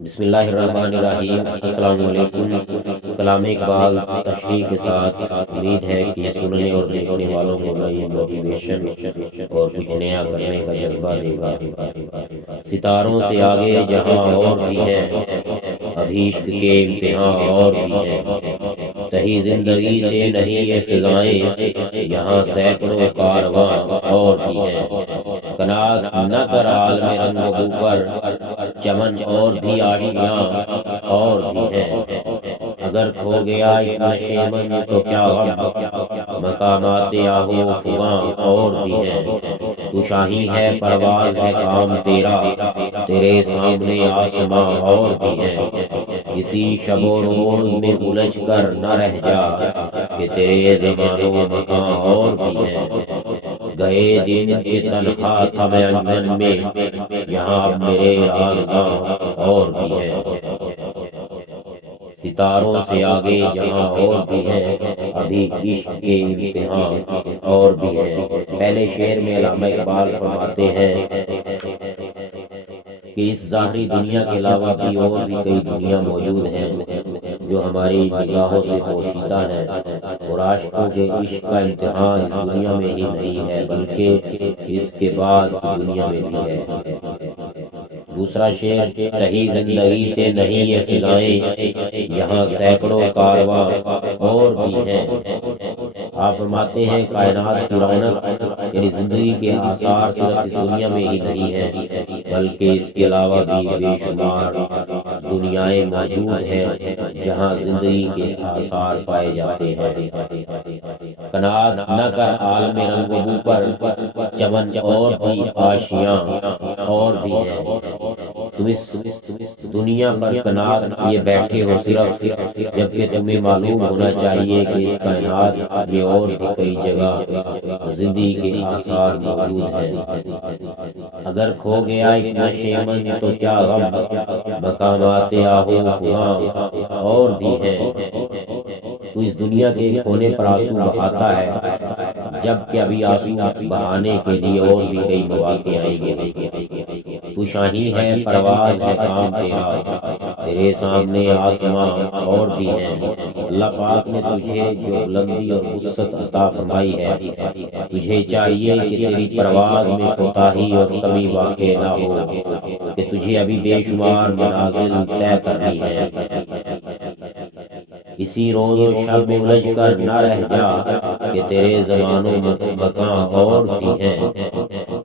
بسم اللہ الرحمن الرحیم۔ السلام علیکم۔ کلام اقبال تشریح کے ساتھ امید ہے کہ سننے اور دیکھنے والوں کو نئی موٹیویشن اور کچھ نیا کرنے کا جذبہ دے گا۔ ستاروں سے آگے جہاں اور بھی ہے، ابھی عشق کے امتحان اور بھی ہے، تہی زندگی سے نہیں یہ فضائیں، یہاں سینکڑوں کارواں اور بھی ہے۔ قناعت نہ کر عالم رنگ و بو پر، چمن اور بھی آشیاں اور بھی ہے۔ اگر کھو گیا ایک نشے من تو کیا غم، مقامات آہو فغاں اور بھی ہے۔ تو شاہی ہے پرواز ہے کام تیرا، تیرے سامنے آسماں اور بھی ہے۔ اسی شب و روز میں الجھ کر نہ رہ جا، کہ تیرے زمان و مکان اور بھی ہے۔ گئے دن کے تنہا تھا میں انجمن میں، یہاں اب میرے رازگاں اور بھی ہے۔ ستاروں سے آگے جہاں اور بھی ہے، ابھی عشق کے امتحان اور بھی ہے۔ پہلے شعر میں علامہ اقبال فرماتے ہیں کہ اس ظاہری دنیا کے علاوہ بھی اور بھی کئی دنیا موجود ہیں جو ہماری نگاہوں سے پوشیدہ ہیں، اور عاشقوں کے عشق کا امتحان اس دنیا میں ہی نہیں ہے بلکہ اس کے بعد کی دنیا میں بھی ہے۔ دوسرا شعر، تہی زندگی سے نہیں یہ فضائیں، یہاں سینکڑوں کارواں اور بھی ہیں۔ آپ فرماتے ہیں کائنات کی رونق یعنی زندگی کے آثار صرف اس دنیا میں ہی نہیں ہے بلکہ اس کے علاوہ بھی بے شمار دنیائیں موجود ہیں جہاں زندگی کے آثار پائے جاتے ہیں۔ قناعت نہ کر عالم رنگ و بو پر، چمن اور بھی آشیاں اور بھی ہیں۔ تم اس دنیا پر قناعت کیے بیٹھے ہو صرف، جبکہ تمہیں معلوم ہونا چاہیے کہ اس کائنات میں اور بھی کئی جگہ زندگی کے آثار موجود ہیں۔ اگر کھو گیا ایک نشے من تو کیا غم، مقامات آہو فغاں اور بھی ہیں۔ تو اس دنیا کے کھونے پر آنسو بہاتا ہے، جبکہ ابھی آنسو بہانے کے لیے اور بھی کئی مواقع آئیں گے۔ تو شاہی ہے پرواز ہے کام تیرا، تیرے سامنے آسماں اور بھی ہیں۔ اللہ پاک نے تجھے جو بلندی اور وسعت عطا فرمائی ہے، تجھے چاہیے کہ تیری پرواز میں کوتاہی اور کمی واقع نہ ہو، کہ تجھے ابھی بے شمار منازل طے کرنی ہے۔ اسی روز و شب میں الجھ کر نہ رہ جا، کہ تیرے زمان و مکان اور بھی ہیں۔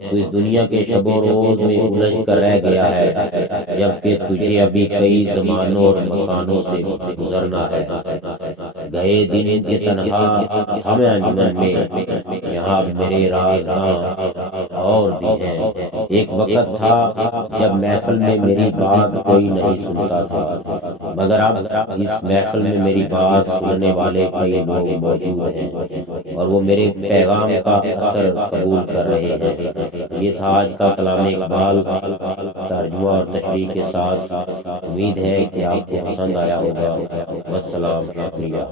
تو اس دنیا کے شب و روز میں الجھ کر رہ گیا ہے، جبکہ تجھے ابھی کئی زمانوں اور مکانوں سے گزرنا ہے۔ گئے دن کے تنہا تھا میں انجمن میں، یہاں میرے رازاں اور بھی ہیں۔ ایک وقت تھا جب محفل میں میری بات کوئی نہیں سنتا تھا، مگر اب اس محفل میں میری بات سننے والے کئی لوگ موجود ہیں، اور وہ میرے پیغام کا اثر قبول کر رہے ہیں۔ یہ تھا آج کا کلام اقبال ترجمہ اور تشریح کے ساتھ۔ امید ہے کہ آپ کو پسند آیا ہوگا۔ والسلام، شکریہ۔